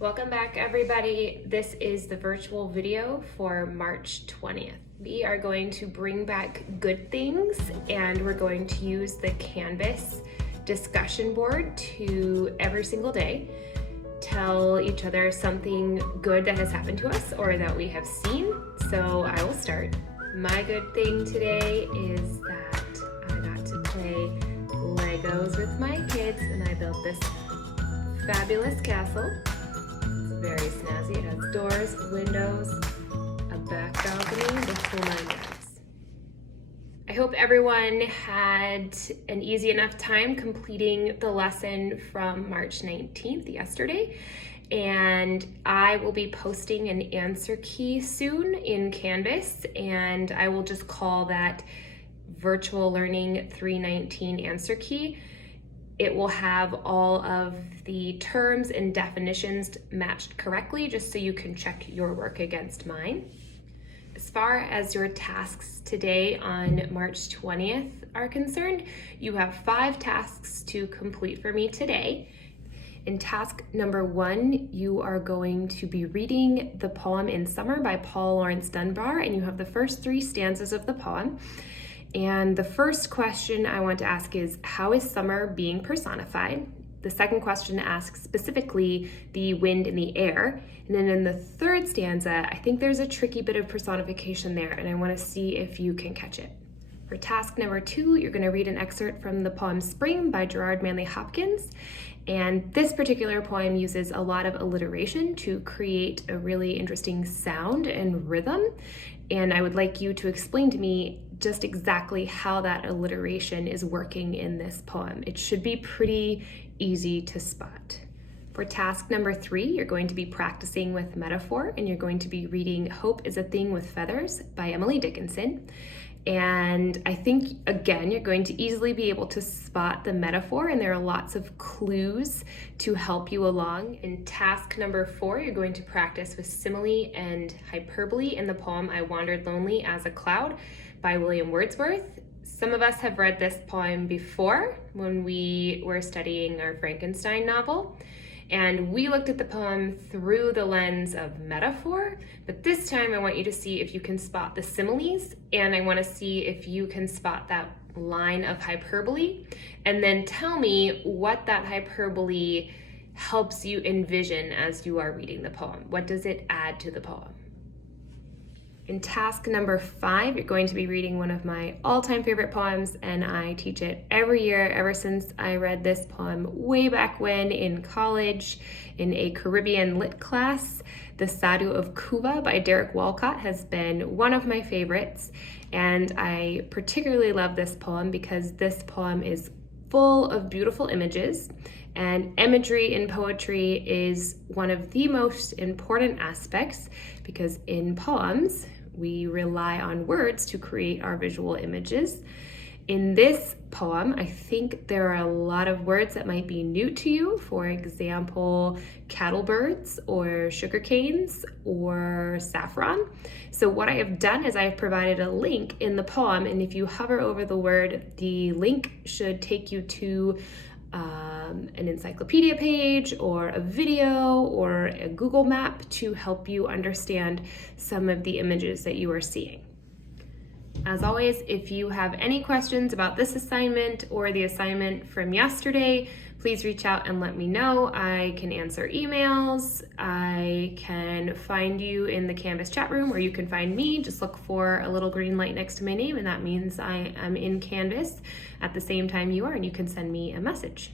Welcome back, everybody. This is the virtual video for March 20th. We are going to bring back good things, and we're going to use the Canvas discussion board to every single day tell each other something good that has happened to us or that we have seen. So I will start. My good thing today is that I got to play Legos with my kids, and I built this fabulous castle. Very snazzy. It has doors, windows, a back balcony, the whole nine yards. I hope everyone had an easy enough time completing the lesson from March 19th, yesterday. And I will be posting an answer key soon in Canvas, and I will just call that Virtual Learning 319 answer key. It will have all of the terms and definitions matched correctly, just so you can check your work against mine. As far as your tasks today on March 20th are concerned, you have 5 tasks to complete for me today. In task number 1, you are going to be reading the poem In Summer by Paul Laurence Dunbar, and you have the first 3 stanzas of the poem. And the first question I want to ask is, how is summer being personified? The second question asks specifically the wind and the air. And then in the third stanza, I think there's a tricky bit of personification there, and I want to see if you can catch it. For task number 2, you're going to read an excerpt from the poem Spring by Gerard Manley Hopkins. And this particular poem uses a lot of alliteration to create a really interesting sound and rhythm. And I would like you to explain to me just exactly how that alliteration is working in this poem. It should be pretty easy to spot. For task number 3, you're going to be practicing with metaphor, and you're going to be reading Hope is a Thing with Feathers by Emily Dickinson. And I think, again, you're going to easily be able to spot the metaphor, and there are lots of clues to help you along. In task number 4, you're going to practice with simile and hyperbole in the poem I Wandered Lonely as a Cloud by William Wordsworth. Some of us have read this poem before when we were studying our Frankenstein novel, and we looked at the poem through the lens of metaphor, but this time I want you to see if you can spot the similes, and I want to see if you can spot that line of hyperbole, and then tell me what that hyperbole helps you envision as you are reading the poem. What does it add to the poem? In task number 5, you're going to be reading one of my all-time favorite poems, and I teach it every year ever since I read this poem way back when in college in a Caribbean lit class. The Sadhu of Cuba by Derek Walcott has been one of my favorites, and I particularly love this poem because this poem is full of beautiful images, and imagery in poetry is one of the most important aspects because in poems, we rely on words to create our visual images. In this poem, I think there are a lot of words that might be new to you. For example, cattlebirds or sugar canes or saffron. So what I have done is I have provided a link in the poem, and if you hover over the word, the link should take you to an encyclopedia page or a video or a Google map to help you understand some of the images that you are seeing. As always, if you have any questions about this assignment or the assignment from yesterday, please reach out and let me know. I can answer emails. I can find you in the Canvas chat room, or you can find me. Just look for a little green light next to my name, and that means I am in Canvas at the same time you are, and you can send me a message.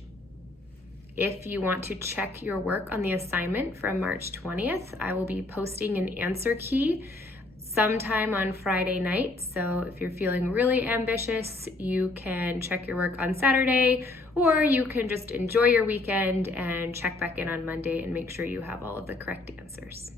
If you want to check your work on the assignment from March 20th, I will be posting an answer key sometime on Friday night. So if you're feeling really ambitious, you can check your work on Saturday, or you can just enjoy your weekend and check back in on Monday and make sure you have all of the correct answers.